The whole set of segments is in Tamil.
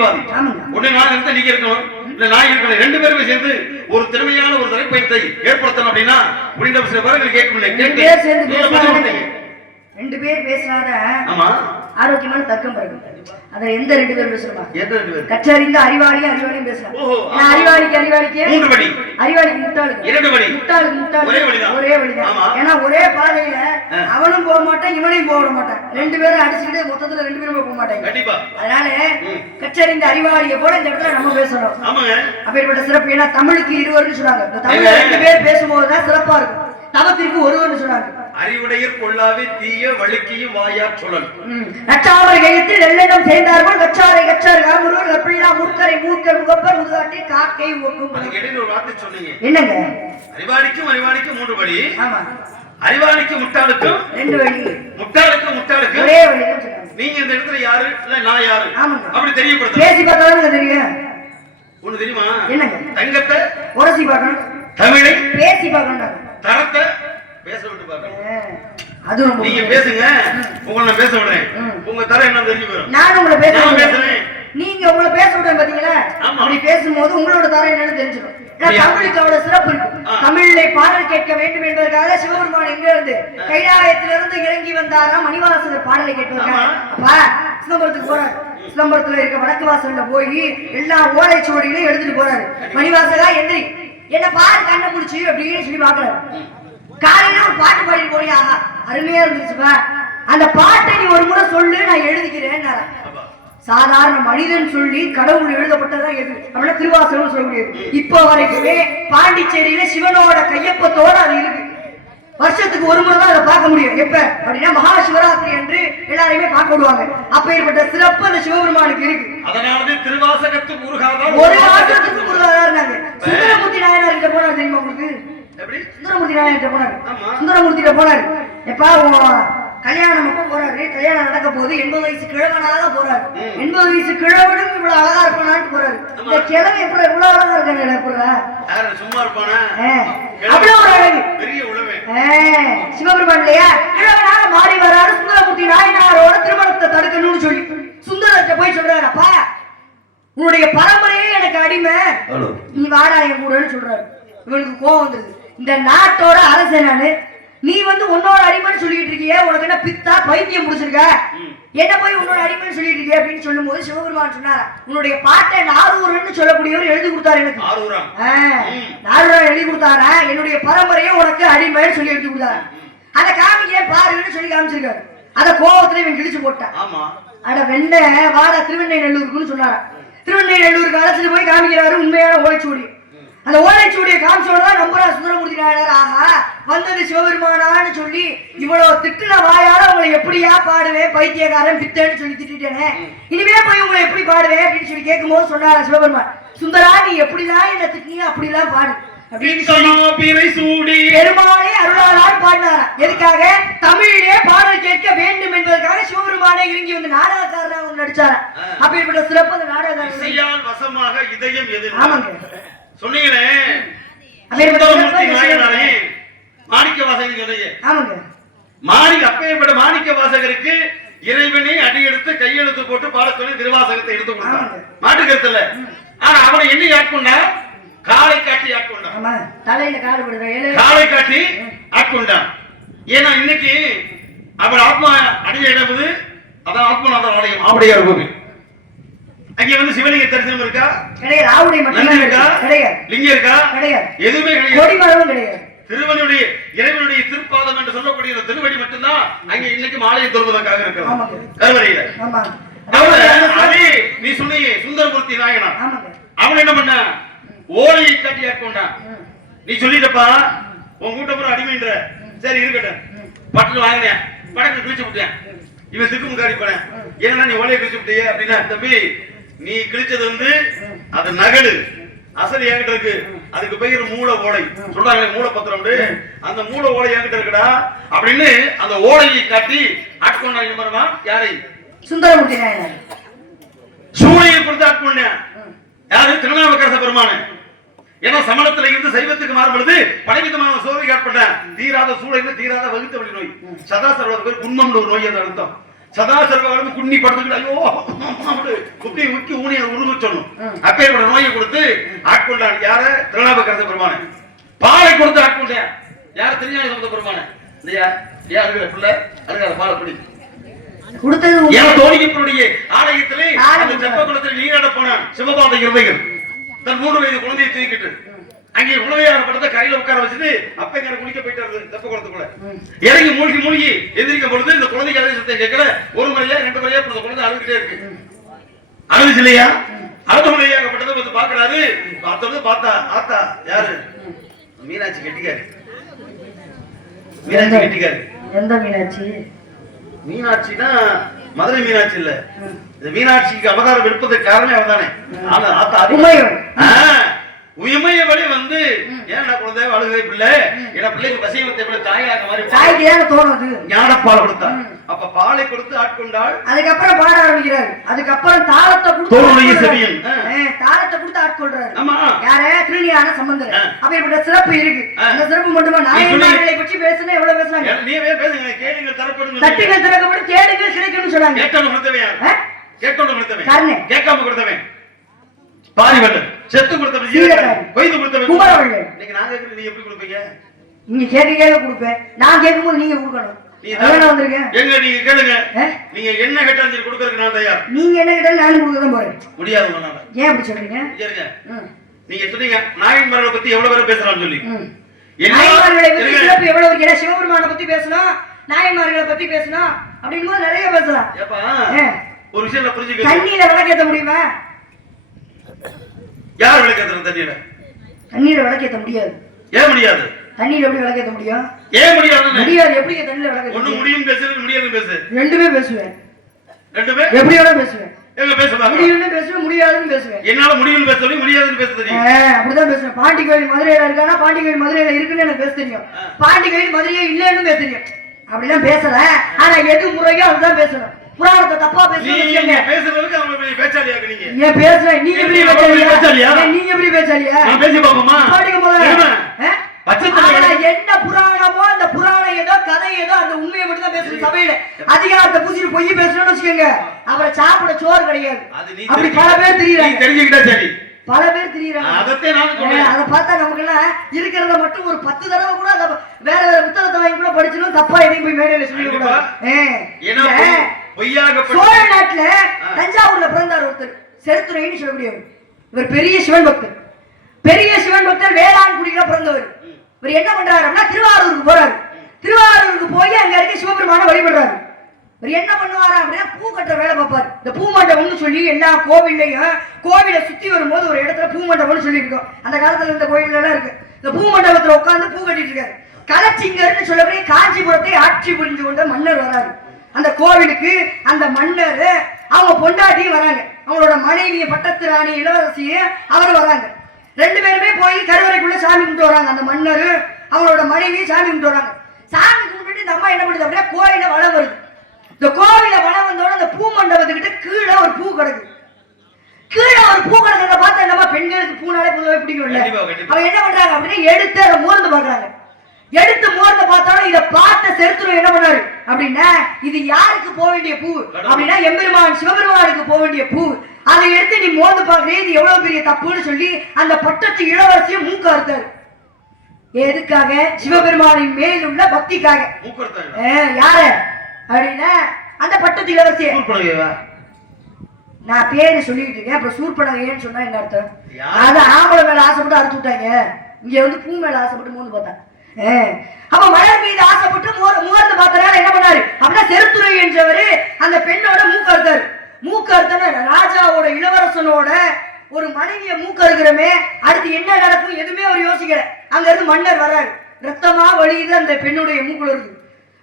வாதி ஆமாங்க. உடனே நான் இருந்த நீங்க இருக்கணும். இல்ல நான் இருக்கணும் ரெண்டு பேருமே சேர்ந்து ஒரு திறமையான ஒரு திரைப்பயத்தை ஏற்படுத்தணும் அப்படின்னா முடிந்த சில பேர்கள் கேட்கணும் ரெண்டு பேர் சேர்ந்து. ரெண்டு பேர் பேசினாத ஆமா. ஆரோக்கியமான தர்க்கம் பிறகு அதுல எந்த ரெண்டு பேர் பேசுறா எந்த ரெண்டு பேர் கச்சேரிந்த அறிவாளியும் ஏன்னா அறிவாளிக்கு அறிவாளிக்கு? அறிவாளிக்கு முட்டாளுக்கு முட்டாளுக்கு முட்டாளுக்கு ஒரே வழிதான். ஏன்னா ஒரே பாதையில. அவனும் போக மாட்டான் இவனையும் போக மாட்டான். ரெண்டு பேரும் அடிச்சுக்கிட்டு மொத்தத்துல ரெண்டு பேரும் போக மாட்டாங்க. அதனால ம். கச்சேரிந்த அறிவாளியை போல இந்த இடத்துல நம்ம பேசணும். அப்பேற்பட்ட சிறப்பு. ஏன்னா தமிழுக்கு இருவர்னு சொன்னாங்க. இந்த தமிழ்ல ஏங்க? ரெண்டு பேர் பேசும்போது தான் சிறப்பா இருக்கும். தவத்திற்கு ஒருவர்னு சொன்னாங்க அறிவுடையர் கொள்ளாவே தீய வழுக்கியும் வாயார் சொல்லல் நச்சாமரை கையத்தில் எல்லெண்ணம் சேர்ந்தார்கள். கச்சாரை கச்சார் காமுருவர் கப்பிள்ளா மூக்கரை மூக்கர் முகப்பர் முதுகாட்டி காக்கை ஒக்கும். இடையில ஒரு வார்த்தை சொன்னீங்க. என்னங்க? அறிவாளிக்கும் அறிவாளிக்கும் மூன்று வழி. ஆமா. அறிவாளிக்கும் முட்டாளுக்கும். ரெண்டு வழி. முட்டாளுக்கும் முட்டாளுக்கும். ஒரே வழி நீங்க இந்த இடத்துல யாரு? இல்ல நான் யாரு. அப்படி தெரியப்படுத்த பேசி பார்த்தாலும் தெரியும். ஒண்ணு தெரியுமா? என்னங்க? தங்கத்தை உரசி பார்க்கணும். தமிழை பேசி பார்க்கணும் தரத்தை பேச விட்டு பாருங்க அது ரொம்ப நீங்க. பேசுங்க உங்களை பேச விடுறேன். உங்க தர என்ன தெரிஞ்சு போயிடும் நான் உங்களை. பேசுறேன். நீங்க உங்களை பேச விடுறேன் பாத்தீங்களா. அப்படி பேசும்போது உங்களோட தரம் என்னன்னு தெரிஞ்சிடும் ஏன்னா அப்படியா? தமிழுக்கு அவ்வளவு சிறப்பு. தமிழிலே பாடல் கேட்க வேண்டும் என்பதற்காக சிவபெருமான் எங்க இருந்து கைலாயத்திலிருந்து இறங்கி வந்தாராம் மணிவாசகர் பாடலை கேட்பதற்காக. அப்பா சிதம்பரத்துக்கு போறாரு சிதம்பரத்துல இருக்க வடக்கு வாசல்ல போய் எல்லா ஓலைச்சுவடிகளையும் எடுத்துட்டு போறாரு மணிவாசகா எந்திரி என்ன பாரு கண்ணை முடிச்சு அப்படின்னு சொல்லி பாக்குறாரு காலையில ஒரு பாட்டு பாடி போனியா அருமையா இருந்துச்சுப்பா அந்த பாட்டை நீ ஒரு முறை சொல்லு நான் எழுதிக்கிறேன் சாதாரண மனிதன் சொல்லி கடவுள் எழுதப்பட்டதா எது? அப்படின்னா திருவாசகம் சொல்ல முடியாது. இப்போ வரைக்குமே பாண்டிச்சேரியில சிவனோட கையப்பத்தோட அது இருக்கு. வருஷத்துக்கு ஒரு முறை தான் அதை பார்க்க முடியும். எப்ப? அப்படின்னா மகா சிவராத்திரி என்று எல்லாரையுமே பார்க்க விடுவாங்க. அப்பேற்பட்ட சிறப்பு அந்த சிவபெருமானுக்கு இருக்கு. அதனாலது திருவாசகத்து முருகாதான் ஒரு ஆட்டத்துக்கு முருகாதான் சுந்தரமூர்த்தி நாயனார் கிட்ட போனார் தெரியுமா உங்களுக்கு? சுந்தரமூர்த்தி நாயனார் கிட்ட போனார். சுந்தரமூர்த்தி கிட்ட போனார். எப்பா கல்யாணம் அப்ப போறாரு கல்யாணம் நடக்க போகுது எண்பது வயசு கிழவனாக போறாரு. எண்பது வயசு கிழவனும் இவ்வளவு அழகா இருப்பானான்னு போறாரு. இந்த கிழவன் எப்படி இவ்வளவு அழகா இருக்காங்க யாரு சும்மா இருப்பானா? அவ்வளவு ஒரு அழகு. பெரிய உழவே. சிவபெருமான் இல்லையா? கிழவனாக மாறி வராரு. சுந்தரமூர்த்தி நாயனாரோட திருமணத்தை தடுக்கணும்னு சொல்லி சுந்தரத்தை போய் சொல்றாரு அப்பா உன்னுடைய பரம்பரையே எனக்கு அடிமை. நீ வாடா என் கூடன்னு சொல்றாரு. இவனுக்கு கோவம் வந்துருது. இந்த நாட்டோட அரசன் நானு. நீ வந்து உன்னோட அடிமைன்னு சொல்லிட்டு இருக்கியே உனக்கு என்ன பித்தா பைத்தியம் முடிச்சிருக்க என்ன போய் உன்னோட அடிமைன்னு சொல்லிட்டு இருக்கியே அப்படின்னு சொல்லும்போது சிவபெருமான் சொன்னாரா உன்னுடைய பாட்டை நாரூர்னு சொல்லக்கூடியவர் எழுதி கொடுத்தாரு எனக்கு. நாரூர்? எழுதி கொடுத்தாரா? என்னுடைய பரம்பரையே உனக்கு அடிமைன்னு சொல்லி எழுதி கொடுத்தாரு. அதை காமிக்க பாருன்னு சொல்லி காமிச்சிருக்காரு. அத கோவத்துல இவன் கிழிச்சு போட்டான். ஆமா. அட வெண்ட வாடா திருவெண்ணை நல்லூருக்குன்னு சொன்னாரா திருவெண்ணை நல்லூருக்கு அழைச்சிட்டு போய் காமிக்கிறாரு உண்மையான ஓலைச்சுவடி அந்த ஓலைச்சுவடியை காமிச்சோடதான் நம்புறா சுந்தரமூர்த்தி நாயனார் ஆஹா வந்தது சிவபெருமானான்னு சொல்லி இவ்வளவு திட்டுன வாயால உங்களை எப்படியா பாடுவேன் பைத்தியக்காரன் பித்தன்னு சொல்லி திட்டேனே இனிமே போய் உங்களை எப்படி பாடுவேன் அப்படின்னு சொல்லி கேட்கும்போது சொன்னாரா சிவபெருமான் சுந்தரா நீ எப்படிலாம் என்ன திட்டினியோ அப்படிலாம் பாடு. பெருமாளே அருளாளால் பாடினாரா. எதுக்காக? தமிழிலே பாடல் கேட்க வேண்டும் என்பதற்காக சிவபெருமானே இறங்கி வந்து நாடகக்காரராக வந்து நடிச்சாரா. அப்பேற்பட்ட சிறப்பு அந்த நாடகக்காரர் இசையால் வசமாக இதயம் எது ஆமாங்க. சொன்னீங்களே? மாணிக்க வாசகர் சொன்னீங்க ஆமாங்க. மாணிக்க அப்பேற்பட்ட மாணிக்க வாசகருக்கு இறைவனை அடி எடுத்து கையெழுத்து போட்டு பாட சொல்லி திருவாசகத்தை எடுத்து கொடுத்தான் ஆமாங்க. மாட்டுக்கருத்து இல்ல ஆனா அவனை என்ன ஆட்கொண்டா காளை காட்டி ஆட்கொண்டான் தலையில காளை காட்டி ஆட்கொண்டான் ஏன்னா இன்னைக்கு அவள் ஆத்மா அடைய இடமுது அதான் ஆத்மநாதன் ஆலயம். ஆவுடையார் கோவில் அங்கே வந்து சிவலிங்க தரிசனம் இருக்கா? கிடையாது. ஆவுடை மட்டும்தான் இருக்கா. கிடையாது. லிங்கம் இருக்கா? கிடையாது. எதுவுமே கிடையாது. கொடி மரமும் கிடையாது. திருவனுடைய இறைவனுடைய திருப்பாதம் என்று சொல்லக்கூடிய இந்த திருவடி மட்டும்தான் அங்க இன்னைக்கு மாலையை தொழுவதற்காக கருவறையில. அவன் அதே நீ சொன்னீங்க சுந்தரமூர்த்தி நாயனா. அவன் என்ன பண்ண? ஓலையை கட்டி ஆட்கொண்டான் ம். நீ சொல்லிட்டப்பா உன் கூட்ட பூரா அடிமைன்ற. சரி இருக்கட்டும். பட்டு வாங்கினேன். படக்கு கிழிச்சு விட்டேன் இவன் திக்குமுக்காரி போனேன். ஏன்னா நீ ஓலையை கிழிச்சு விட்டியே அப்படின்னா தம்பி நீ கிழிச்சது வந்து அது நகடு. அசல் என்கிட்ட இருக்கு. அதுக்கு பெயர் மூல ஓலை சொல்றாங்களே மூல பத்திரம் அந்த மூல ஓலை என்கிட்ட இருக்குடா. அப்படின்னு அந்த ஓலையை காட்டி ஆட்கொண்டாங்க மரமா யாரை? சுந்தரமூர்த்தி நாயனார். சூளையை கொடுத்து ஆட்கொண்டேன். யாரு? திருநாவுக்கரச பெருமானு. ஏன்னா சமணத்துல இருந்து சைவத்துக்கு மாறுபடுது. பலவிதமான சோதனை ஏற்பட்ட தீராத சூழல் தீராத வகுத்த வழி நோய். சதாசர்வர் பேர் குன்மம்னு ஒரு நோய் அந்த அர்த்தம். சதா சர்வகாலம் குன்னி படுத்துக்கிட்டு ஐயோ குப்பி முக்கி ஊனிய உருவிச்சணும் ம். அப்பேற்பட்ட நோயை கொடுத்து ஆட்கொண்டான் யார? திருநாபகரச பெருமானே. பாலை கொடுத்து ஆட்கொண்டேன். யார? திருஞான சம்பந்த பெருமானே. இல்லையா? ஏன் அழுகிற பிள்ளை அழுகாத பாலை குடி. தோழியப்பனுடைய ஆலயத்திலே ஆலயம். அந்த தெப்ப குளத்தில் நீராட போனான் சிவபாத இருதைகள் தன் மூன்று வயது குழந்தையை தூக்கிட்டு. அங்கே உணவையான படத்தை கையில உட்கார வச்சுட்டு அப்பங்க குளிக்க போயிட்டாரு தெப்ப குளத்துக்குள்ள. இறங்கி மூழ்கி மூழ்கி எந்திரிக்கும் பொழுது இந்த குழந்தைக்கு அழுகை சத்தம் கேட்கல. ஒரு முறையா ரெண்டு முறையா இந்த குழந்தை அழுதுகிட்டே இருக்கு. அழுதுச்சு இல்லையா? அடுத்த முறையாகப்பட்டதை வந்து பாக்குறாரு பார்த்தது பார்த்தா ஆத்தா யாரு? மீனாட்சி கெட்டிக்காரு. மீனாட்சி கெட்டிக்காரு. எந்த மீனாட்சி? மீனாட்சினா மதுரை மீனாட்சி இல்ல. இந்த மீனாட்சிக்கு அவதாரம் எடுப்பதற்கு காரணமே அவதானே ஆனா ஆத்தா வழி வந்து ஏன்டா குழந்தை வழுகை பிள்ளை? ஏன்னா பிள்ளைக்கு வசீகத்தை பிள்ளை தாயாக மாதிரி தாய்க்கு தானே தோணுது? ஞானப்பால் கொடுத்தா அப்ப பாலை கொடுத்து ஆட்கொண்டாள். அதுக்கப்புறம் பாட ஆரம்பிக்கிறாரு. அதுக்கப்புறம் தாளத்தை கொடுத்து. ஆ, தாளத்தை கொடுத்து ஆட்கொள்றாரு. ஆமா. யார திருநியான சம்பந்தர். ஆ. அப்பேற்பட்ட சிறப்பு இருக்கு. அந்த சிறப்பு மட்டுமா? நாயன்மார்களை பற்றி பேசுனா எவ்வளவு பேசுனாங்க நீவே பேசுங்க. கேளுங்கள் தரப்படும் தட்டிகள் திறக்கப்படும் தேடுங்கள் கிடைக்கும்னு சொன்னாங்க. கேட்காம கொடுத்தவன்? கேட்காம கொடுத்தவன். கேட்காம கொடுத்தவன். பாரிவல்லன் செத்து கொடுத்தவன். கொய்து கொடுத்தவன் குமரவள்ளல். இன்னைக்கு நாங்க கேட்கறது நீங்க எப்படி கொடுப்பீங்க? நீங்க கேட்க கேட்க கொடுப்பேன் நான் கேட்கும்போது நீங்க கொடுக்கணும். நான் எங்க நீங்க கேளுங்க? நீங்க என்ன கேட்டாலும் சரி கொடுக்கறதுக்கு நான் தயார். நீங்க என்ன கேட்டாலும் நானும் கொடுக்க தான் போறேன். முடியாது ஏன் அப்படி சொல்றீங்க? நீங்க சொன்னீங்க நாயன்மார்களை பத்தி எவ்வளவு பேரும் பேசலாம்னு சொல்லி. எவ்வளவு சிவபெருமானை பத்தி பேசணும் நாயன்மார்களை பத்தி பேசணும் போது நிறைய பேசலாம். ஒரு விஷயம் நான் புரிஞ்சுக்க தண்ணியில விளக்கேத்த முடியுமா? யார் விளக்கத்துல தண்ணியில தண்ணியில விளக்கேத்த முடியாது. ஏன் முடியாது? தண்ணியில எப்படி விளக்கேத்த முடியும்? ஏன் முடியாதுன்னு? முடியாது. எப்படி தண்ணியில விளக்கேத்த ஒண்ணு முடியும்? முடியும் பேசு முடியாது பேசு. ரெண்டுமே பேசுவேன். ரெண்டு பேர்? எப்படி வேணா பேசுவேன்? எங்க பேசுவாங்க முடியும்னு பேசுவேன் முடியாதுன்னு பேசுவேன். என்னால முடியும்னு பேச முடியாதுன்னு பேச தெரியும். அப்படிதான் பேசுவேன். பாண்டி கோயில் மதுரையில இருக்கானா? பாண்டி கோயில் மதுரையில இருக்குன்னு எனக்கு பேச தெரியும். பாண்டி கோயில் மதுரையே இல்லைன்னு பேச தெரியும். அப்படிலாம் பேசல ஆனா எது முறையோ அதுதான் பேசணும் புராணத்தை தப்பா நீங்க பேசுவீங்க பேசுறதுக்கு அவங்க பெரிய நீங்க? ஏன் பேசுறேன் நீங்க பேசாலியா பேசாலியா? நீங்க எப்படி பேசாலியா நான் பேசி பாப்போமா பாடிக்க முதல்ல என்ன புராணமோ அந்த புராணம் ஏதோ கதை ஏதோ அந்த உண்மையை மட்டும் தான் பேசுற சபையில அதிகாரத்தை பூசிட்டு பொய் பேசணும்னு வச்சுக்கோங்க. அப்புறம் சாப்பிட சோறு கிடையாது. அப்படி பல பேர் தெரியுறாங்க. தெரிஞ்சுக்கிட்டா சரி. பல பேர் தெரியுறாங்க. அதை பார்த்தா நமக்கு எல்லாம் இருக்கிறத மட்டும் ஒரு பத்து தடவை கூட வேற வேற புத்தகத்தை வாங்கி கூட படிச்சிடும் தப்பா எதையும் போய் மேடையில சொல்லிட கூடாது சோழ நாட்டுல தஞ்சாவூர்ல பிறந்தார் ஒருத்தர். செருத்துறைன்னு சொல்லக்கூடியவர். இவர் பெரிய சிவன் பக்தர். பெரிய சிவன் பக்தர் வேளாண்குடியில பிறந்தவர். இவர் என்ன பண்றாரு அப்படின்னா திருவாரூருக்கு போறாரு. திருவாரூருக்கு போய் அங்க இருக்க சிவபெருமான வழிபடுறாரு. இவர் என்ன பண்ணுவாரா அப்படின்னா பூ கட்டுற வேலை பார்ப்பாரு. இந்த பூ மண்டபம்னு சொல்லி எல்லா கோவில்லையும் கோவிலை சுத்தி வரும்போது ஒரு இடத்துல பூ மண்டபம்னு சொல்லி இருக்கோம் அந்த காலத்துல இந்த கோயில்ல இருக்கு. இந்த பூ மண்டபத்துல உட்காந்து பூ கட்டிட்டு இருக்காரு. கலச்சிங்கர்னு சொல்லக்கூடிய காஞ்சிபுரத்தை ஆட்சி புரிஞ்சு கொண்ட மன்னர் வராரு. அந்த கோவிலுக்கு அந்த மன்னர் அவங்க பொண்டாட்டியும் வராங்க. அவங்களோட மனைவி பட்டத்து ராணி இளவரசியும் அவர் வராங்க. ரெண்டு பேருமே போய் கருவறைக்குள்ள சாமி கும்பிட்டு வராங்க. அந்த மன்னர் அவங்களோட மனைவி சாமி கும்பிட்டு வராங்க. சாமி கும்பிட்டு இந்த அம்மா என்ன பண்ணுது அப்படின்னா கோயில வளம் வருது. இந்த கோவில வளம் வந்தோட அந்த பூ மண்டபத்துக்கிட்ட கீழே ஒரு பூ கிடக்கு. கீழே ஒரு பூ கிடக்கிறத பார்த்தா என்னமா பெண்களுக்கு பூனாலே பொதுவாக கண்டிப்பா, கண்டிப்பா. அவங்க என்ன பண்றாங்க அப்படின்னா எடுத்து அதை மோர்ந்து பாக்குறாங்க எடுத்து மோர்ந்து பார்த்தாலும் இதை பார்த்த செருத்துரு என்ன பண்ணாரு? அப்படின்னா இது யாருக்கு போக வேண்டிய பூ? அப்படின்னா எம்பெருமான் சிவபெருமானுக்கு போக வேண்டிய பூ. அதை எடுத்து நீ மோர்ந்து பாக்குறே இது எவ்வளவு பெரிய தப்புன்னு சொல்லி அந்த பட்டத்து இளவரசியை மூக்க அறுத்தாரு. எதுக்காக? சிவபெருமானின் மேல் உள்ள பக்திக்காக யாரு? அப்படின்னா அந்த பட்டத்து மூக்கணுங்க நான் பேரு சொல்லிட்டு இருக்கேன். அப்புறம் சூர்பனகையன்னு சொன்னா என்ன அர்த்தம்? அது ஆம்பளை மேல ஆசைப்பட்டு அறுத்து விட்டாங்க. இங்க வந்து பூ மேல ஆசைப்பட்டு மூந்து பார்த்தாங்க அப்ப மலர் மீது ஆசைப்பட்டு மோர் பார்த்தனால என்ன பண்ணாரு? அப்படின்னா செருத்துறை என்றவரு அந்த பெண்ணோட மூக்கருத்தர் அறுத்தாரு ராஜாவோட இளவரசனோட ஒரு மனைவிய மூக்கருக்கிறமே அடுத்து என்ன நடக்கும் எதுவுமே அவர் யோசிக்கல. அங்க இருந்து மன்னர் வர்றாரு ரத்தமா வழியுது அந்த பெண்ணுடைய மூக்குல இருக்கு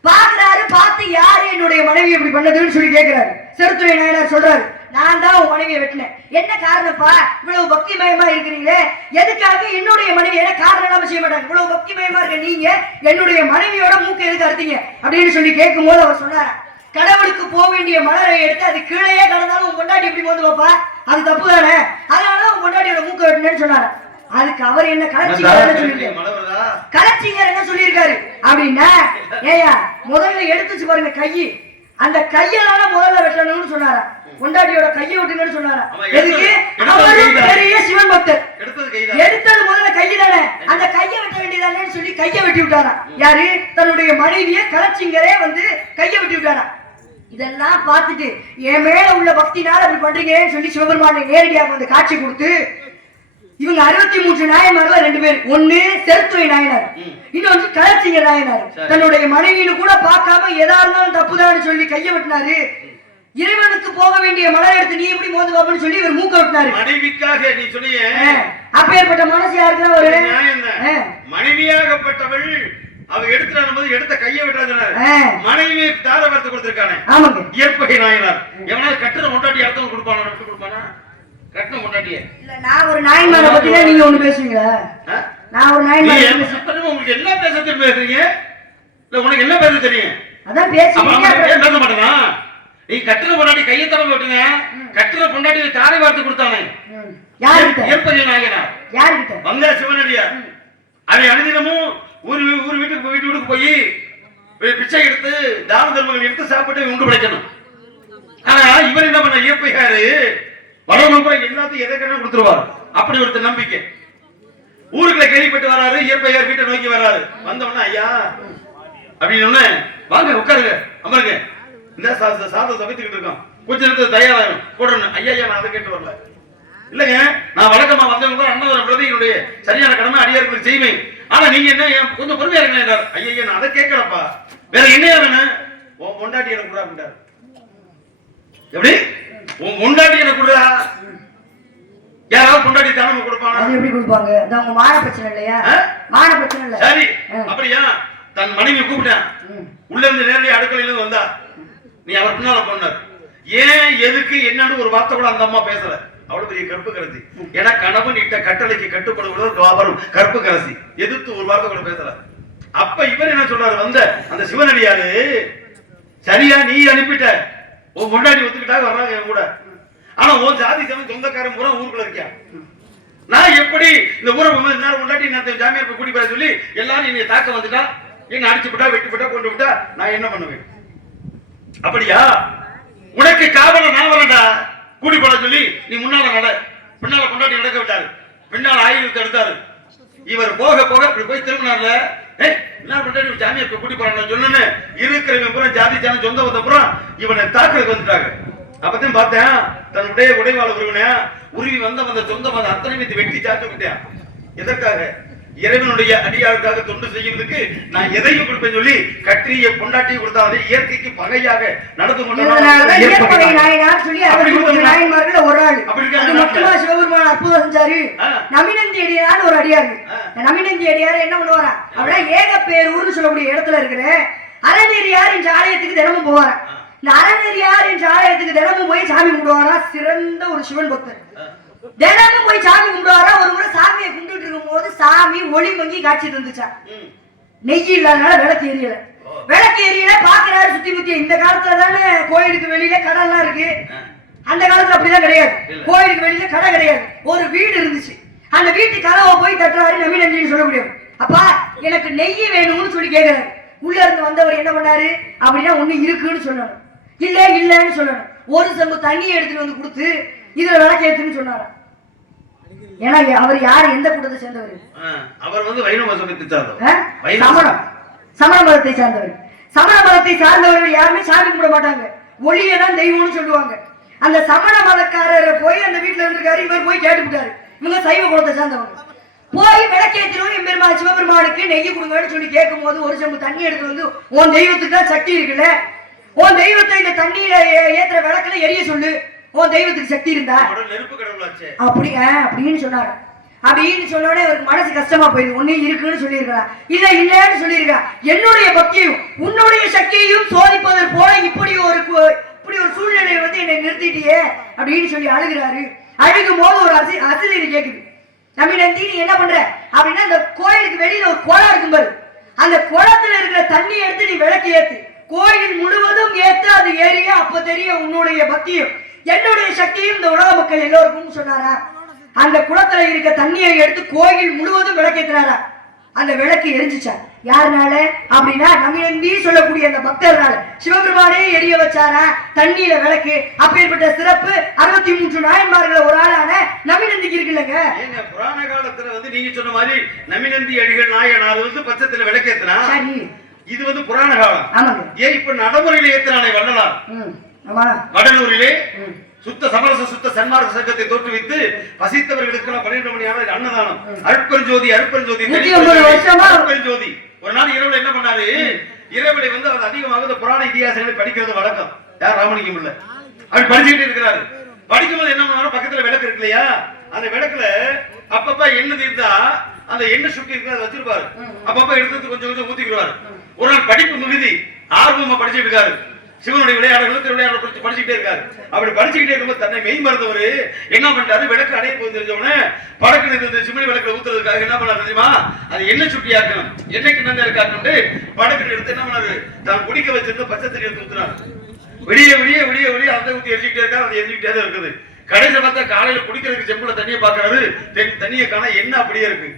பாக்குறாரு பார்த்து யாரு என்னுடைய மனைவி இப்படி பண்ணதுன்னு சொல்லி கேட்கிறாரு செருத்துறை நாயனார் சொல்றாரு. நான் தான் உன் மனைவியை வெட்டினேன். என்ன காரணப்பா இவ்வளவு பக்தி மயமா இருக்கிறீங்களே. எதுக்காக என்னுடைய மனைவி என்ன காரணம் இல்லாம செய்ய மாட்டாங்க? இவ்வளவு பக்தி மயமா இருக்க நீங்க என்னுடைய மனைவியோட மூக்கை எதுக்கு அறுத்தீங்க? அப்படின்னு சொல்லி கேட்கும்போது அவர் சொன்னார் கடவுளுக்கு போக வேண்டிய மலரை எடுத்து அது கீழேயே கடந்தாலும் உன் பொண்டாட்டி எப்படி போந்து வைப்பா? அது தப்பு தானே. அதனால உன் பொண்டாட்டியோட மூக்கை வெட்டினேன்னு சொன்னாரு. அதுக்கு அவர் என்ன கலச்சிங்க சொல்லிருக்காரு மழை வருதா? கலச்சிங்கர் என்ன சொல்லியிருக்காரு? அப்படின்னா ஏயா முதல்ல எடுத்துச்சு பாருங்க கையி. அந்த கையலால முதல்ல வெட்டணும்னு சொன்னாரா? பொண்டாட்டியோட கையை விட்டுங்கன்னு சொன்னாரா? எதுக்கு? அவரும் பெரிய சிவன் பக்தர். எடுத்தது முதல்ல கையை தானே அந்த கையை வெட்ட வேண்டியதானேன்னு சொல்லி கையை வெட்டி விட்டாரா? யாரு? தன்னுடைய மனைவிய கலச்சிங்கரே வந்து கையை வெட்டி விட்டாரா? இதெல்லாம் பார்த்துட்டு என் மேல உள்ள பக்தினால அப்படி பண்றீங்கன்னு சொல்லி சிவபெருமானை நேரடியாக வந்து காட்சி கொடுத்து இவங்க அறுபத்தி மூன்று நாயன்மார்ல ரெண்டு பேர். ஒண்ணு செருத்துறை நாயனார். இன்னொன்று கலச்சிங்க நாயனார். தன்னுடைய மனைவின்னு கூட பார்க்காம எதா இருந்தாலும் தப்புதான்னு சொல்லி கையை வெட்டினாரு. இறைவனுக்கு போக வேண்டிய மலர் எடுத்து நீ எப்படி மோந்து பாப்பன்னு சொல்லி இவர் மூக்க வெட்டினாரு. மனைவிக்காக நீ சொன்னியே. அப்பேற்பட்ட மனசு யாருக்குதான் ஒரு. மனைவியாகப்பட்டவள் அவ எடுத்துறான போது எடுத்த கையை விட்டாங்க ஆ. மனைவி தார வார்த்தை கொடுத்திருக்கானே. ஆமாங்க. இயற்பகை நாயனார். எவனாவது கட்டுற முண்டாட்டி அடுத்தவங்க கொடுப்பானா? கொடுப்பானா? கட்டின இல்ல நான் ஒரு நாயன்மாரை பத்தினா நீங்க ஒண்ணு பேசுவீங்களா ஆ? நான் ஒரு நீ நாயன்மாரை என்ன பத்தி பேச- சுத்தமா உங்களுக்கு என்ன பேச தெரியும் பேசுறீங்க? இல்ல உனக்கு என்ன பேச தெரியும்? அதான் அப்ப பேசுவீங்க அவன் அப்புறம் ஏன் பேச மாட்டானா? நீ கட்டுற பொண்டாட்டி கையை தடவை விட்டுங்க கட்டுற பொண்டாட்டி தாரை வார்த்தை கொடுத்தானே. ம். யாருகிட்ட? இயற்பகை நாயனார் யாருகிட்ட? வந்த சிவனடியார் அவன் அனுதினமும் வீ- ஊர் வீட்டுக்கு வீட்டு வீட்டுக்கு போய் போய் பிச்சை எடுத்து தான தர்மங்கள் எடுத்து சாப்பிட்டு உண்டு படைக்கணும். ஆனா இவர் என்ன பண்ண இயற்பையாரு வரவங்க எல்லாத்தையும் எதை கண்ணா கொடுத்துருவாரு. அப்படி ஒருத்தர் நம்பிக்கை. ஊருக்குள்ள கேள்விப்பட்டு வராரு இயற்பையார் வீட்டை நோக்கி வராரு. வந்தவொடனே ஐயா! அப்படின்னு உடனே, வாங்க உட்காருங்க அமருங்க. இந்த சாதத்தை சாதம் சமைத்துக்கிட்டு இருக்கோம். கொஞ்ச நேரத்தில் தயாராகும் போடணும் ஐயா ஐயா நான் அதை கேட்டு வரல. இல்லைங்க நான் வழக்கமா வந்தவங்க கூட அண்ணன் பிரதி என்னுடைய சரியான கடமை அடியாருக்கு செய்வேன். ஆனா நீங்க என்ன ஏன் கொஞ்சம் பொறுமையா இருங்க ஐயா நான் அதை கேட்கலப்பா. வேற என்னையா வேணும்? உன் பொண்டாட்டி எனக்கு கூட அப்படின்ட்டாரு எப்படி? உன் பொண்டாட்டி எனக்கு கூட யாராவது பொண்டாட்டி தானம் கொடுப்பானா? அது எப்படி கொடுப்பாங்க? அது அவங்க மான பிரச்சனை இல்லையா? ஆ? மான பிரச்சனை இல்ல. சரி. அப்படியா தன் மனைவி கூப்பிட்டேன். உள்ள இருந்து நேரடி அடுக்கலையில இருந்து வந்தா. நீ அவர் பின்னால போனார் ஏன் எதுக்கு என்னன்னு ஒரு வார்த்தை கூட அந்த அம்மா பேசல. அவ்வளவு பெரிய கற்பு கரசி. ஏன்னா கணவன் இட்ட கட்டளைக்கு கட்டுப்படுவதற்கு துவாபரம் கற்பு கரசி. எதிர்த்து ஒரு வார்த்தை கூட பேசல. அப்ப இவர் என்ன சொல்றாரு வந்த அந்த சிவனடியாரு சரியா நீ அனுப்பிட்ட. உன் முன்னாடி ஒத்துக்கிட்டா வர்றாங்க என் கூட. ஆனா உன் ஜாதி சமயம் சொந்தக்காரன் பூரா ஊருக்குள்ள இருக்கியா? நான் எப்படி இந்த ஊரை நேரம் முன்னாடி நான் ஜாமியார் கூட்டி போய் சொல்லி எல்லாரும் என்னை தாக்க வந்துட்டா என்ன அடிச்சு விட்டா வெட்டி விட்டா கொண்டு விட்டா நான் என்ன பண்ணுவேன்? அப்படியா? உனக்கு காவல நான் வரடா கூடி போட சொல்லி நீ முன்னால நட. பின்னால கொண்டாடி நடக்க விட்டாரு. பின்னால் ஆயுதத்தை எடுத்தாரு. இவர் போக போக இப்படி போய் திரும்பினார்ல என்ன பண்ணி ஜாமியார் போய் கூட்டி போறாங்க சொன்னு இருக்கிறவங்க பூரா ஜாதி ஜானம் சொந்த வந்த பூரா இவனை தாக்குறதுக்கு வந்துட்டாங்க. அப்பதான் பார்த்தேன் தன்னுடைய உடைவாள உருவின உருவி வந்த வந்த சொந்த வந்த அத்தனை மீது வெட்டி சாத்து விட்டேன் எதற்காக? இறைவனுடைய அடியாளுக்காக தொண்டு செய்வதற்கு நான் எதையும் கொடுப்பேன் சொல்லி கற்றிய பொண்டாட்டியை கொடுத்தாலே இயற்கைக்கு பகையாக நடந்து சிவபெருமான் அற்புதம் செஞ்சாரு. நமினந்தி அடியார்னு ஒரு அடியார். இந்த நமினந்தி அடியார் என்ன பண்ணுவாரா? அப்படின்னா ஏகப்பேரூர்னு சொல்லக்கூடிய இடத்துல இருக்கிற அறநெறியார் என்ற ஆலயத்துக்கு தினமும் போவாரா? இந்த அறநெறியார் என்ற ஆலயத்துக்கு தினமும் போய் சாமி கும்பிடுவாரா? சிறந்த ஒரு சிவன் பக்தர். தினமும் போய் சாமி கும்பிடுவாரா? ஒரு முறை சாமியை கும்பிட்டு இருக்கும் போது சாமி ஒளி மங்கி தந்துச்சா ம். நெய் இல்லாதனால விளக்கு எரியல. விளக்கு எரியல பாக்குறாரு சுத்தி முத்தி. இந்த காலத்துல தானே கோயிலுக்கு வெளியில கடல்லாம் இருக்கு. அந்த காலத்துல அப்படிதான் கிடையாது. கோயிலுக்கு வெளியில கடை கிடையாது. ஒரு வீடு இருந்துச்சு. அந்த வீட்டு கதவை போய் தட்டுறாரு நம்பி நன்றின்னு சொல்ல முடியும் அப்பா எனக்கு நெய் வேணும்னு சொல்லி கேக்குறாரு. உள்ள இருந்து வந்தவர் என்ன பண்ணாரு? அப்படின்னா ஒண்ணு இருக்குன்னு சொல்லணும் இல்ல இல்லன்னு சொல்லணும் ஒரு செம்பு தண்ணி எடுத்துட்டு வந்து கொடுத்து இதுல விளக்கு ஏத்துன்னு சொன்னாராம் ஏன்னா அவர் யார்? எந்த கூட்டத்தை சேர்ந்தவர்? அவர் வந்து வைணவ சமயத்தை சார்ந்தவர். சமணம். சமண மதத்தை சார்ந்தவர். சமண மதத்தை சார்ந்தவர்கள் யாருமே சாமி கும்பிட மாட்டாங்க. ஒளியை தான் தெய்வம்னு சொல்லுவாங்க. அந்த சமண மதக்காரரை போய் அந்த வீட்டுல இருந்திருக்காரு இவர் போய் கேட்டுவிட்டாரு இவங்க சைவ குலத்தை சார்ந்தவங்க. போய் விளக்கேற்றினோம் எம்பெருமான் சிவபெருமானுக்கு நெய் கொடுங்கன்னு சொல்லி கேட்கும் போது ஒரு செம்பு தண்ணி எடுத்து வந்து உன் தெய்வத்துக்கு தான் சக்தி இருக்குல்ல. உன் தெய்வத்தை இந்த தண்ணியில ஏத்துற விளக்குல எரிய சொல்லு. உன் தெய்வத்துக்கு சக்தி இருந்தா? நெருப்பு கடவுளாச்சே. அப்படி அப்படின்னு சொன்னாரு. அப்படின்னு சொன்ன உடனே அவருக்கு மனசு கஷ்டமா போயிடுது. ஒண்ணு இருக்குன்னு சொல்லியிருக்கலாம் இல்ல இல்லன்னு சொல்லியிருக்கா. என்னுடைய பக்தியும் உன்னுடைய சக்தியையும் சோதிப்பதற்கு போல இப்படி ஒரு இப்படி ஒரு சூழ்நிலையை வந்து என்னை நிறுத்திட்டியே அப்படின்னு சொல்லி அழுகிறாரு. அழுகும் போது ஒரு அசி அசிலீர் கேக்குது. நம்பி நந்தி நீ என்ன பண்ற? அப்படின்னா அந்த கோயிலுக்கு வெளியில ஒரு குளம் இருக்கும் பாரு. அந்த குளத்துல இருக்கிற தண்ணி எடுத்து நீ விளக்கு ஏத்து. கோயில் முழுவதும் ஏத்து அது ஏறிய அப்ப தெரிய உன்னுடைய பக்தியும் என்னுடைய சக்தியும் இந்த உலக மக்கள் எல்லோருக்கும் சொன்னாரா? அந்த குளத்துல இருக்க தண்ணியை எடுத்து கோயில் முழுவதும் விளக்கேத்தினாரா? அந்த விளக்கு எரிஞ்சுச்சா? யாருனால? அப்படின்னா நமினந்தி சொல்லக்கூடிய அந்த பக்தர்னால. சிவபெருமானே எரிய வச்சாரா? தண்ணியில விளக்கு அப்பேற்பட்ட சிறப்பு அறுபத்தி மூன்று நாயன்மார்கள் ஒரு ஆளான நமினந்திக்கு இருக்குல்லங்க. ஏங்க புராண காலத்துல வந்து நீங்க சொன்ன மாதிரி நமினந்தி அடிகள் நாயன் அது வந்து பட்சத்துல விளக்கேத்துனா? சரி. இது வந்து புராண காலம். ஆமாங்க. ஏன் இப்ப நடைமுறையில ஏத்துறானே வள்ளலார்? வடலூரிலே. சுத்த சமரச சுத்த சன்மார்க்க சங்கத்தை தோற்றுவித்து பசித்தவர்களுக்கு பன்னிரண்டு மணி நேரம் அன்னதானம். அருட்பெருஞ்சோதி அருட்பெருஞ்சோதி? அருட்பெருஞ்சோதி. ஒரு நாள் இரவுல என்ன பண்ணாரு? இரவுல வந்து அவர் அதிகமாக இந்த புராண இதிகாசங்களை படிக்கிறது வழக்கம். யார் ராமலிங்கம் இல்ல. அவர் படிச்சுக்கிட்டு இருக்கிறாரு. படிக்கும்போது என்ன பண்ணாரு பக்கத்துல விளக்கு இருக்கு இல்லையா? அந்த விளக்குல அப்பப்ப எண்ணெய் தீர்த்தா அந்த எண்ணெய் சுட்டி இருக்கிறத வச்சிருப்பாரு. அப்பப்ப எடுத்து கொஞ்சம் கொஞ்சம் ஊத்திக்குவாரு ஒரு நாள் படிப்பு மிகுதி ஆர்வமா படிச்சுட்டு இருக்காரு. சிவனுடைய விளையாடுகளும் திருவிளையாடல் குறித்து படிச்சுக்கிட்டே இருக்காரு. அப்படி படிச்சுக்கிட்டே இருக்கும்போது தன்னை மெய் மறந்தவர் என்ன பண்ணிட்டாரு விளக்கு அடைய போய் தெரிஞ்சவனே படக்கு இந்த சிமிழி விளக்கு ஊத்துறதுக்காக என்ன பண்ணாரு தெரியுமா? அது என்ன சுட்டியா இருக்கணும் என்னைக்கு கிண்ணங்க இருக்காருன்னு படக்கு எடுத்து என்ன பண்ணாரு? தான் குடிக்க வச்சிருந்த பச்சை தண்ணி எடுத்து ஊத்துறாரு வெளியே விடிய விடிய விடிய அந்த ஊத்தி எரிஞ்சுக்கிட்டே இருக்காரு. அது எரிஞ்சுக்கிட்டே தான் இருக்குது. கடைசியில பார்த்தா காலையில குடிக்கிறதுக்கு செம்புல தண்ணியை பாக்குறாரு தண்ணியை காண என்ன அப்படியே இருக்கு.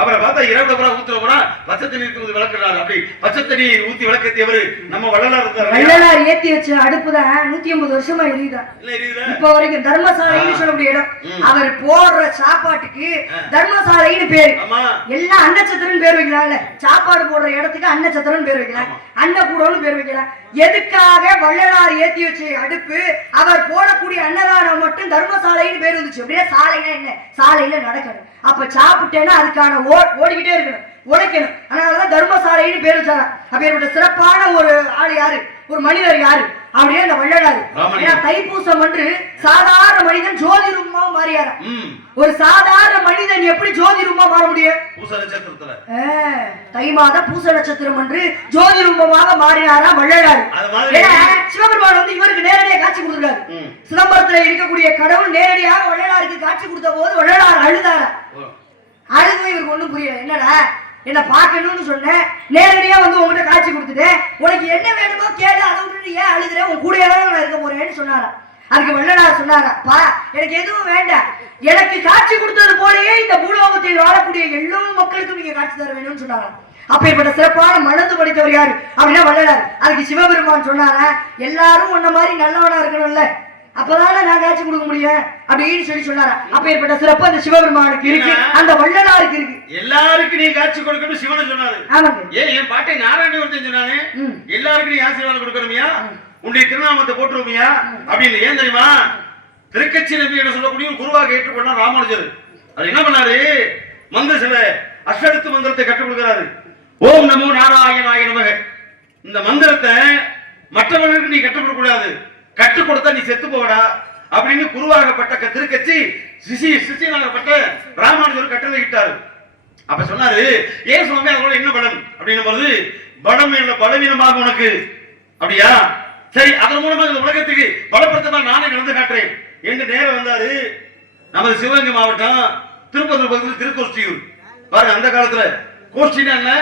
அப்புறம் பார்த்தா இரவு அப்புறம் ஊத்துற போனா பச்சை தண்ணி விளக்குறாரு. அப்படி பச்சை தண்ணி ஊத்தி விளக்கத்தியவர் நம்ம வள்ளலார் இருந்தார்? வள்ளலார் ஏத்தி வச்ச அடுப்பு தான் நூத்தி ஐம்பது வருஷமா எரியுதான் இப்ப வரைக்கும் தர்மசாலைன்னு சொல்லக்கூடிய இடம். அவர் போடுற சாப்பாட்டுக்கு தர்மசாலைன்னு பேரு. எல்லாம் அன்னச்சத்திரன் பேர் வைக்கலாம்ல. சாப்பாடு போடுற இடத்துக்கு அன்னச்சத்திரன் பேர் வைக்கலாம். அன்னக்கூடம்னு பேர் வைக்கலாம். எதுக்காக வள்ளலார் ஏத்தி வச்ச அடுப்பு அவர் போடக்கூடிய அன்னதானம் மட்டும் தர்மசாலைன்னு பேர் வந்துச்சு. அப்படியே சாலைனா என்ன? சாலையில நடக்கணும். அப்ப சாப்பிட்டேன்னா அதுக்கான ஓடிக்கிட்டே இருக்கணும் உழைக்கணும். அதனாலதான் தர்மசாலைன்னு பேர் வச்சாங்க. அப்பேற்பட்ட சிறப்பான ஒரு ஆள் யாரு? ஒரு மனிதர் யாரு? அப்படியே அந்த ராமலிங்கம். ஏன்னா தைப்பூசம் என்று சாதாரண மனிதன் ஜோதி ரூபமா மாறியாரா ஒரு சாதாரண மனிதன் எப்படி ஜோதி ரூபமா மாற முடியும்? தை மாத பூச நட்சத்திரம் என்று ஜோதி ரூபமாக மாறினாரா ஏன்னா, சிவபெருமான் வந்து இவருக்கு நேரடியாக காட்சி கொடுத்துருக்காரு. சிதம்பரத்துல இருக்கக்கூடிய கடவுள் நேரடியாக வள்ளலாருக்கு காட்சி கொடுத்த போது வள்ளலார் அழுதாரா? அடுத்து இவருக்கு ஒண்ணும் புரியல. என்னடா? என்ன பார்க்கணும்னு சொன்னேன் நேரடியா வந்து உங்ககிட்ட காட்சி கொடுத்துட்டேன் உனக்கு என்ன வேணுமோ கேளு அதை விட்டுட்டு ஏன் அழுகுற? உன் கூட நான் இருக்க போறேன்னு சொன்னாரா? அதுக்கு வள்ளலார் சொன்னாரா? பா எனக்கு எதுவும் வேண்டாம். எனக்கு காட்சி கொடுத்தது போலயே இந்த பூலோகத்தில் வாழக்கூடிய எல்லா மக்களுக்கும் நீங்க காட்சி தர வேணும்னு சொன்னாரா? அப்பேற்பட்ட சிறப்பான மனந்து படித்தவர் யாரு? அப்படின்னா வள்ளலார். அதுக்கு சிவபெருமான் சொன்னாரா? எல்லாரும் உன்ன மாதிரி நல்லவனா இருக்கணும்ல. அப்பதானே நான் காட்சி கொடுக்க முடியும்? அப்படின்னு சொல்லி சொன்னாரா? அப்பேற்பட்ட சிறப்பு அந்த சிவபெருமானுக்கு இருக்கு அந்த வள்ளலாருக்கு இருக்கு. எல்லாருக்கும் நீ காட்சி கொடுக்கணும் சிவனை சொன்னாரு. ஆமாங்க. ஏன் என் பாட்டை நாராயண ஒருத்தன் சொன்னானே. எல்லாருக்கும் நீ ஆசீர்வாதம் கொடுக்கணுமியா? உன்னுடைய திருநாமத்தை போட்டுருவியா அப்படின்னு ஏன் தெரியுமா? திருக்கட்சி நம்பி என்று சொல்லக்கூடிய குருவாக ஏற்றுக்கொண்டா ராமானுஜர். அது என்ன பண்ணாரு? மந்திர சில அஷ்டடுத்து மந்திரத்தை கற்றுக் கொடுக்கிறாரு. ஓம் நமோ நாராயணாய நமக. இந்த மந்திரத்தை மற்றவர்களுக்கு நீ கற்றுக் கொடுக்க கூடாது. கற்றுக் கொடுத்தா நீ செத்து போடா அப்படின்னு குருவாகப்பட்ட திருக்கட்சி சிசி சிசியனாகப்பட்ட ராமானுஜர் கட்டளையிட்டார் அப்ப சொன்னாரு ஏன் சுவாமி அதோட என்ன பலன்? அப்படின்னும் போது பலம் என்ன பலவீனமாக உனக்கு. அப்படியா? சரி அதன் மூலமாக இந்த உலகத்துக்கு பலப்படுத்தமா நானே நடந்து காட்டுறேன். என்று நேரம் வந்தாரு நமது சிவகங்கை மாவட்டம் திருப்பத்தூர் பக்கத்தில் திருக்கோஷ்டியூர். பாருங்க அந்த காலத்துல. கோஷ்டினா என்ன?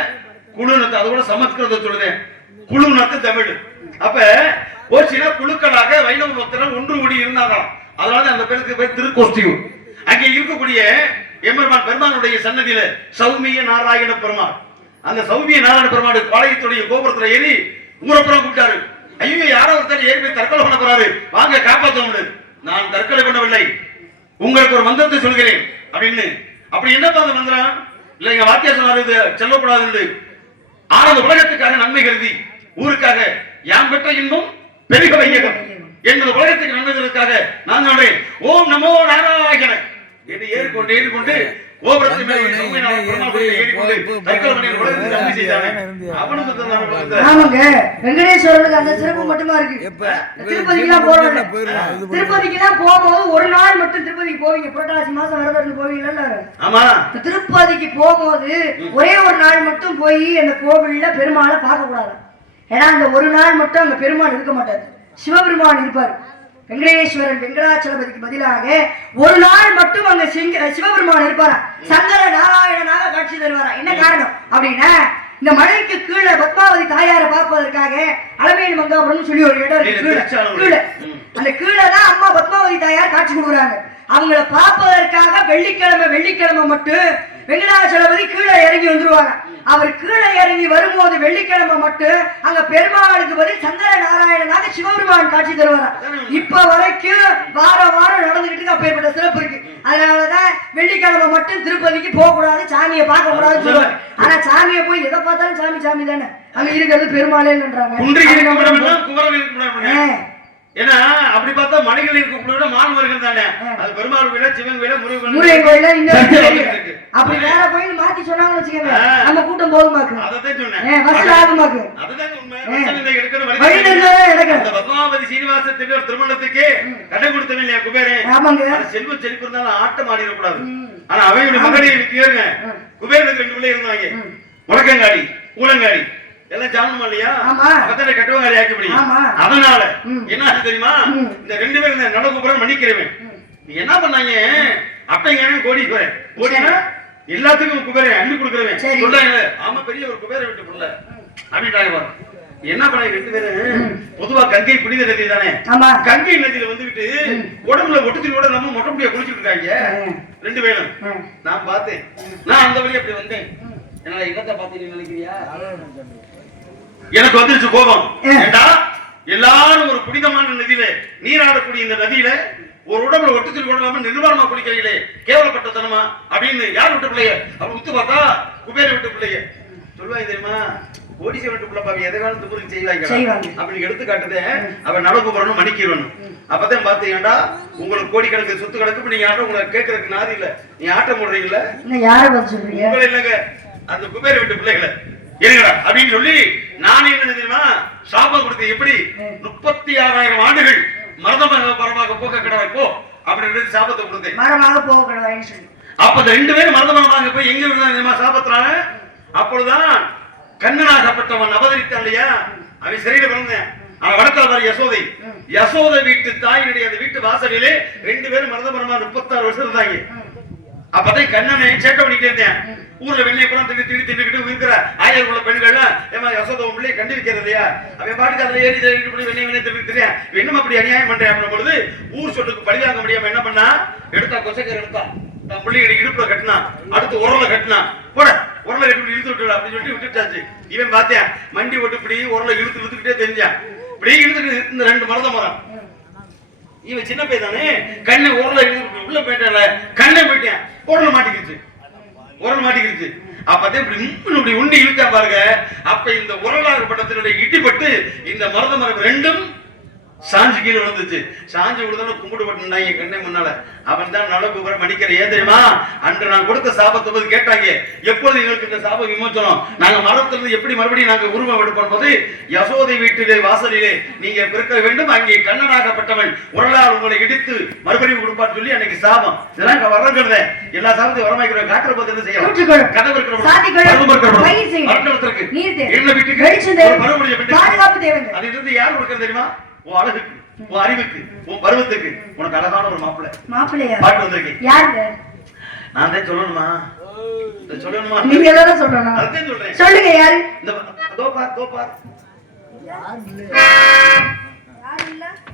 குழுநத்து அதோட கூட சமஸ்கிருதம் சொல்லுதேன் குழுனாக்க தமிழ். அப்ப கோஷ்டினா குழுக்களாக வைணவ பக்தர்கள் ஒன்று கூடி இருந்தாங்களாம். அதனால அந்த பேருக்கு பேர் திருக்கோஷ்டியூர். அங்கே இருக்கக்கூடிய எம்பெருமான் பெருமானுடைய சன்னதியில சௌமிய நாராயண பெருமாள். அந்த சௌமிய நாராயண பெருமாள் பாளையத்துடைய கோபுரத்துல ஏறி ஊரப்புறம் கூப்பிட்டாரு. ஐயோ யாரோ ஒருத்தர் ஏறி போய் தற்கொலை பண்ண போறாரு. வாங்க காப்பாத்தோம்னு. நான் தற்கொலை பண்ணவில்லை. உங்களுக்கு ஒரு மந்திரத்தை சொல்கிறேன். அப்படின்னு. அப்படி என்னப்பா அந்த மந்திரம்? இல்ல எங்க வாத்தியார் சொன்னாரு இது செல்லக்கூடாது உலகத்துக்காக நன்மை கருதி ஊருக்காக யாம் பெற்ற இன்பம் பெருக வையகம் என்பது உலகத்துக்கு நன்மைகளுக்காக நான் சொல்றேன். ஓம் நமோ நாராயண. என்று ஏறிக்கொண்டு ஏறிக்கொண்டு கோபுரத்தின் மேல். ஆமாங்க. வெங்கடேஸ்வரனுக்கு அந்த சிறப்பு மட்டுமா இருக்கு? திருப்பதிக்கெல்லாம் போறோம்ல. திருப்பதிக்கெல்லாம் போகும்போது ஒரு நாள் மட்டும் திருப்பதிக்கு போவீங்க. புரட்டாசி மாசம் விரதம் இருந்து போவீங்கல்ல ஆமா. திருப்பதிக்கு போகும்போது ஒரே ஒரு நாள் மட்டும் போய் அந்த கோவில்ல பெருமாளை பார்க்க கூடாது ஏன்னா அந்த ஒரு நாள் மட்டும் அங்க பெருமாள் இருக்க மாட்டாரு. சிவபெருமான் இருப்பார். வெங்கடேஸ்வரன் வெங்கடாச்சலபதிக்கு பதிலாக ஒரு நாள் மட்டும் அங்க சிவபெருமான் இருப்பாரா? சங்கர நாராயணனாக காட்சி தருவாரா? என்ன காரணம்? அப்படின்னா இந்த மலைக்கு கீழே பத்மாவதி தாயாரை பார்ப்பதற்காக அளவேல் மங்காபுரம் சொல்லி ஒரு இடம் கீழே. கீழே. அந்த கீழே தான் அம்மா பத்மாவதி தாயார் காட்சி கொடுக்குறாங்க. அவங்கள பார்ப்பதற்காக வெள்ளிக்கிழமை வெள்ளிக்கிழமை மட்டும் வெங்கடாச்சலபதி கீழே இறங்கி வந்துருவாங்க. அவர் கீழே இறங்கி வரும்போது வெள்ளிக்கிழமை மட்டும் அங்க பெருமாளுக்கு பதில் சங்கர நாராயணனாக சிவபெருமான் காட்சி தருவார்? இப்ப வரைக்கும் வாரம் வாரம் நடந்துகிட்டு அப்பேற்பட்ட சிறப்பு இருக்கு. அதனாலதான் வெள்ளிக்கிழமை மட்டும் திருப்பதிக்கு போக கூடாது சாமியை பார்க்க கூடாதுன்னு சொல்லுவாங்க ஆனா சாமியை போய் எதை பார்த்தாலும் சாமி சாமி தானே? அங்க இருக்கிறது பெருமாளேன்றாங்க ஏன்னா அப்படி பார்த்தா மலைகள் இருக்கும் மாணவர்கள் தானே. அது பெருமாள் கோயில சிவன் கோயில முருகன். அப்படி வேற கோயில் மாத்தி சொன்னாங்கன்னு வச்சுக்கோங்க. ஆ. நம்ம கூட்டம் போகுமாக்கு அதத்தான் சொன்னேன். பஸ் ஆகுமாக்கு. அதுதான் உண்மை. பத்மாவதி சீனிவாச திருநர் திருமணத்துக்கு கடை கொடுத்தவன் இல்லையா குபேரன்? ஆமாங்க. செல்வ செழிப்பு இருந்தாலும் ஆட்டம் ஆடிடக்கூடாது ஆனா அவையுடைய மகனுக்கு கேளுங்க. குபேரனுக்கு ரெண்டு பிள்ளை இருந்தாங்க. முடக்கங்காடி ஊலங்காடி எல்லாம் ஜாமனுமா இல்லையா? ஆமா. பத்தனை கட்டுவங்காடி ஆக்கி முடியும். அதனால. என்ன தெரியுமா. இந்த ரெண்டு பேரும் இந்த நடக்குப்புறம் மன்னிக்கிறவன். என்ன பண்ணாங்க? அப்பங்க கோடீஸ்வரன் கோடினா எல்லாத்துக்கும் குபேரன் அள்ளி கொடுக்குறவன். சரி. சொல்றாங்க ஆமா பெரிய ஒரு குபேர வீட்டு புள்ள அப்படின்றாங்க. என்ன பண்ண ரெண்டு பேரும்? பொதுவா கங்கை புனித நதி தானே? ஆமா. கங்கை நதியில வந்துகிட்டு உடம்புல ஒட்டுத்தி கூட நம்ம மொட்டை முடியா குளிச்சுட்டு இருக்காங்க. ரெண்டு பேரும். நான் பார்த்தேன். நான் அந்த வழியா அப்படி வந்தேன். என்ன என்னத்தை பார்த்தீங்க நினைக்கிறியா? எனக்கு வந்துருச்சு கோபம். எல்லாரும் ஒரு புனிதமான நதியில நீராடக்கூடிய இந்த நதியில ஒரு உடம்புல ஒட்டுத்தில் கூட இல்லாம நிர்வாணமா குடிக்கிறீங்களே கேவலப்பட்டத்தனமா அப்படின்னு யார் விட்டு பிள்ளைய? அப்ப உத்து பார்த்தா குபேர விட்டு பிள்ளைய. சொல்லுவாங்க தெரியுமா? கோடிசை விட்டு பிள்ளை பாவி எதை வேணும் துப்புருக்கு செய்வாங்க செய்வாங்க. அப்படி எடுத்து காட்டுதே அவன் நடக்கு போறணும் மணிக்கிறணும் அப்பதான் பாத்தீங்கடா உங்களுக்கு கோடிக்கணக்கு சொத்து கணக்கு நீங்க ஆட்டம் உங்களை கேட்கறதுக்கு நாதி இல்ல. நீ ஆட்டம் இன்னும் யாரை இல்லைங்க. அந்த குபேர வீட்டு பிள்ளைகளை. இருங்கடா அப்படின்னு சொல்லி நான் என்ன தெரியுமா? சாபம் கொடுத்து எப்படி? முப்பத்தி ஆறாயிரம் ஆண்டுகள் மரதமாக பரமாக போக்க கிடவை போ அப்படின்னு சாபத்தை கொடுத்தேன். மரமாக போக சொல்லி. அப்ப இந்த ரெண்டு பேரும் மரதமரமாக போய் எங்க தெரியுமா சாபத்துறாங்க அப்பொழுதுதான் கண்ணனாகப்பட்டவன் அவதரித்தான் இல்லையா? அவன் சிறையில பிறந்தேன் அவன் வடக்கால் யசோதை. யசோதை வீட்டு தாயினுடைய அந்த வீட்டு வாசலிலே ரெண்டு பேரும் மரதமரமா முப்பத்தாறு வருஷம் இருந்தாங்க. அப்பதான் கண்ணனை சேட்டை பண்ணிட்டே இருந்தேன். ஊர்ல வெள்ளைய புறம் தின்னு தின்னு தின்னுக்கிட்டு இருக்கிற ஆயிரம் உள்ள பெண்கள் ஏமா யசோத பிள்ளைய கண்டு அவன் பாட்டுக்கு அதுல ஏறி ஏறி இப்படி வெள்ளைய வெள்ளைய தின்னு தெரியும் என்னமா அப்படி அநியாயம் பண்றேன் பொழுது ஊர் சொட்டுக்கு பழிவாங்க முடியாம என்ன பண்ணா? எடுத்தா கொசைக்கர் எடுத்தா. தன் பிள்ளைகளை இடுப்புல கட்டினா அடுத்து உரல கட்டினா போட உரல கட்டி இழுத்து விட்டு அப்படின்னு சொல்லிட்டு விட்டுட்டாச்சு. இவன் பார்த்தேன் மண்டி போட்டு இப்படி உரல இழுத்து இழுத்துக்கிட்டே தெரிஞ்சான் இப்படி இழுத்துட்டு இந்த ரெண்டு மரத மரம். இவன் சின்ன பையன் தானே? கண்ணை உரல இழுத்து உள்ள போயிட்டால கண்ணை போயிட்டேன். உரல மாட்டிக்கிச்சு உரல் மாட்டிக்கிச்சு அப்பதான் இப்படி உம்முன்னு இப்படி உண்டி இழுத்தா பாருங்க. அப்ப இந்த உரலாறு பட்டத்தினுடைய இடிபட்டு இந்த மரத மரம் ரெண்டும் சாஞ்சு கீழே விழுந்துச்சு. சாஞ்சு விழுந்தோட கும்பிடு பட்டுனாங்க கண்ணை முன்னால. அவன் தான் நலப்பு வர மடிக்கிற தெரியுமா? அன்று நான் கொடுத்த சாபத்தை போது கேட்டாங்க. எப்பொழுது எங்களுக்கு இந்த சாபம் விமோச்சனம்? நாங்க மரத்திலிருந்து எப்படி மறுபடியும் நாங்க உருவம் எடுப்போம் போது யசோதை வீட்டிலே வாசலிலே நீங்க பிறக்க வேண்டும். அங்கே கண்ணனாகப்பட்டவன் உரலால் உங்களை இடித்து மறுபடியும் கொடுப்பான்னு சொல்லி அன்னைக்கு சாபம். இதெல்லாம் இங்க வர்றங்கிறத எல்லா சாபத்தையும் வரமாக்கிறோம் காக்கிற போது என்ன செய்யலாம். கதவு தேவை. என்ன வீட்டுக்கு, தேவை. பாதுகாப்பு தேவைங்க. அதிலிருந்து இருந்து யார் கொடுக்கிறது தெரியுமா? உன் அழகுக்கு உன் அறிவுக்கு உன் பருவத்துக்கு உனக்கு அழகான ஒரு மாப்பிள்ளை. மாப்பிள்ளையா? பாட்டு வந்திருக்கேன் யாருங்க? நான் தான் சொல்லணுமா? நீங்க சொல்லணும்? அதான் சொல்றேன். சொல்லுங்க யாரு? இந்த தோ பார் தோ பார்.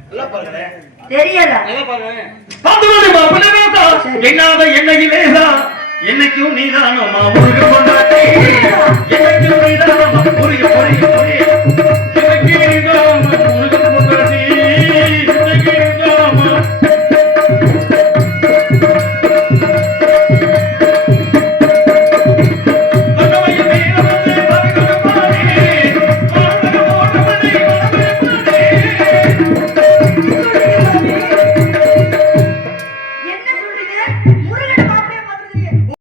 நல்லா பாருங்க தெரியல. என்னாத என்னையிலேதா என்னைக்கும் நீதானம்மா முருக கொண்டாட்டி என்னைக்கும் நீதானம்மா புரிய புரிய நீதானம்மா